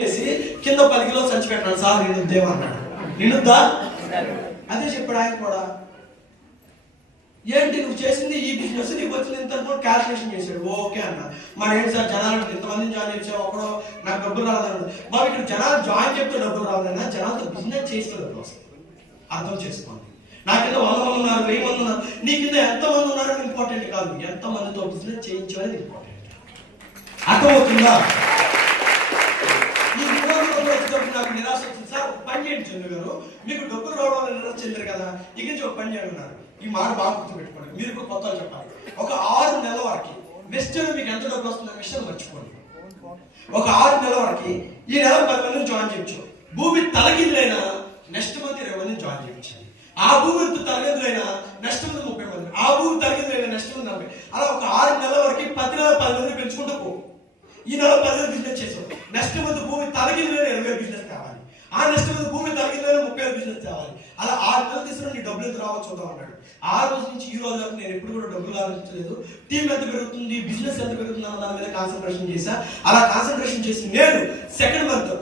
కింద 10 కిలోలు సంచి పెట్టాడు సార్ నిన్నుద్దేమో అన్నాడు. నిన్నుద్దా అదే చెప్పాడు ఆయన కూడా. ఏంటి నువ్వు చేసింది ఈ బిజినెస్, నీకు వచ్చిన ఇంత క్యాల్కులేషన్ చేశాడు. ఓకే అన్న. మరి ఏంటి సార్ జనాలు ఇంతమందిని జాయిన్ చేసావు, ఒకడో నాకు డబ్బులు రాలేదన్నాడు. బాబు ఇక్కడ జనాలు జాయిన్ చెప్తే డబ్బులు రాలేదన్నా, జనాలతో బిజినెస్ చేస్తే డబ్బులు వస్తాయి. అర్థం చేసుకోండి. నా కింద 100 మంది ఉన్నారు, 1000 మంది ఉన్నారు, నీ కింద ఎంతమంది ఉన్నారని ఇంపార్టెంట్ కాదు, ఎంతమందితో బిజినెస్ చేయించాలని ఇంపార్టెంట్. అర్థమవుతుందా? ఈ 300 వచ్చినప్పుడు నాకు నిరాశ వచ్చింది. సార్ పని చేయండి చంద్ర గారు, మీకు డబ్బులు రావడం వల్ల నిరాశ చెందారు కదా, ఇక నుంచి ఒక పని చేయమన్నారు. ఈ మాట బాగా గుర్తుపెట్టుకోండి, మీరు కూడా కొత్తగా చెప్పాలి. ఒక 6 నెలల వరకు నెక్స్ట్ మీకు ఎంత డబ్బులు వస్తుందో విషయం మర్చిపోండి. ఒక 6 నెలల వరకు ఈ నెల 10 మందిని జాయిన్ చేయొచ్చు. భూమి తలకిందులైనా నెక్స్ట్ మంత్ 20 మందిని జాయిన్ చేయించాలి. ఆ భూమి తరగతులైనా నెక్స్ట్ మంత్ 30 మంది, ఆ భూమి తరగతులైనా నెక్స్ట్ మంత్ 40. అలా ఒక 6 నెలల వరకు ప్రతి నెల 10 మంది పెంచుకుంటూ పో. ఈ నెల 10 బిజినెస్ చేసావు, నెక్స్ట్ మంత్ భూమి తలకిందులైనా 20 బిజినెస్ కావాలి, ఆ నెక్స్ట్ మంత్ భూమి తలకిందులైనా 30 బిజినెస్ కావాలి. అలా 6 నెలలు తీసుకుని నీ డబ్బులు ఎంత రావో చూద్దాం అన్నాడు. ఆ రోజు నుంచి ఈ రోజు వరకు నేను ఎప్పుడు కూడా డబ్బులు ఆలోచించలేదు. టీం ఎంత పెరుగుతుంది, బిజినెస్ ఎంత పెరుగుతుంది అన్న దాని మీద కాన్సన్ట్రేషన్ చేశా. అలా కాన్సన్ట్రేషన్ చేసి నేను సెకండ్ మంత్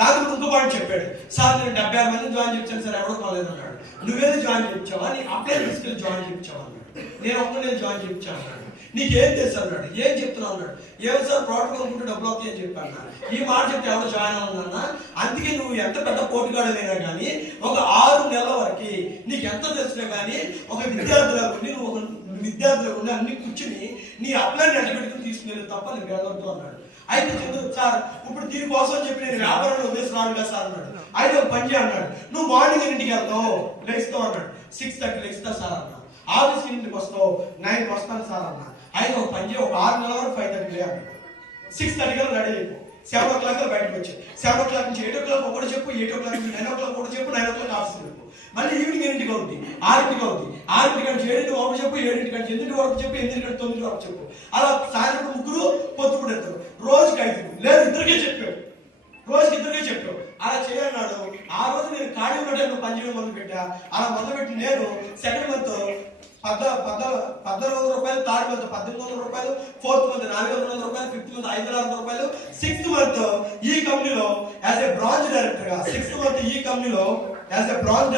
దాని కూడా ఇంకో పాయింట్ చెప్పాడు. సార్ నేను 76 మందిని జాయిన్ చేయించాను సార్, ఎవడో కాలేదు అన్నాడు. నువ్వేది జాయిన్ చేయించావా, నీ అప్లై తీసుకెళ్ళి జాయిన్ చేయించావా అన్నాడు. నేను ఒక్కనే జాయిన్ చేయించాను అన్నాడు. నీకేం తెలుసు అన్నాడు. ఏం చెప్తున్నావు అన్నాడు. ఏం సార్ ప్రోడక్ట్ కొనుక్కుంటే డబ్బులు అవుతాయి అని చెప్పాను. ఈ మాట చెప్తే ఎవరు జాయిన్ అవుతున్నా. అందుకే నువ్వు ఎంత పెద్ద పోటీగాడైనా కానీ ఒక 6 నెలల వరకు నీకు ఎంత తెలిసినా కానీ ఒక విద్యార్థులకు ఉండి అన్ని కూర్చుని నీ అప్లై నెట్ పెట్టుకుని తీసుకునేది తప్ప నేను వెళ్ళొద్దు అన్నాడు. అయితే చంద్రు సార్ ఇప్పుడు దీనికోసం చెప్పి నేను వ్యాపారంలో వదిలేసి రాను కదా సార్ అన్నాడు. అయితే ఒక పని చేయ అన్నాడు. నువ్వు మార్నింగ్ ఇంటికి వెళ్తావు, లేస్తావు అన్నాడు. 6:30 లేస్తా సార్ అన్నా. ఆఫీస్కి ఇంటికి వస్తావు, 9కి వస్తాను సార్ అన్నా. అయితే ఒక పని చేయ, ఒక 6 నెలల వరకు 5:30 లే అన్నాడు. 6:30 రెడీ అయిపో, 7 o'clock బయటకు వచ్చాయి. 7 o'clock నుంచి 8 o'clock ఒకటి చెప్పు, 8 o'clock నుంచి 9 o'clock ఒకటి చెప్పు, 9 o'clock ఆఫీస్కి వెళ్ళిపో. మళ్ళీ ఈవినింగ్ 8కి అవుతుంది, 6కి అవుతుంది, 6కి నుంచి 7కి ఒకటి చెప్పు, 7కి నుంచి 8 వరకు చెప్పు, 8 నుంచి 9 వరకు చెప్పు. అలా సాయంత్రం 3 పొద్దుపూట ఎత్తారు. రోజుకి 5 లేదు, ఇద్దరికే చెప్పావు, రోజుకి 2కే చెప్పావు. అలా చేయన్నాడు. ఆ రోజు నేను ఖాళీ ఉన్న టైంలో పని చేయడం మొదలు పెట్టా. అలా మొదలుపెట్టి నేను సెకండ్ మంత్ 1,400 రూపాయలు, థర్డ్ మంత్ 1,800 రూపాయలు, ఫోర్త్ మంత్ 400 రూపాయలు, ఫిఫ్త్ మంత్ 5,600 రూపాయలు, 6th మంత్ ఈ కంపెనీలో యాజ్ ఎ బ్రాంచ్ డైరెక్టర్ గా 6th మంత్ ఈ కంపెనీలో యాజ్ ఎ బ్రాంచ్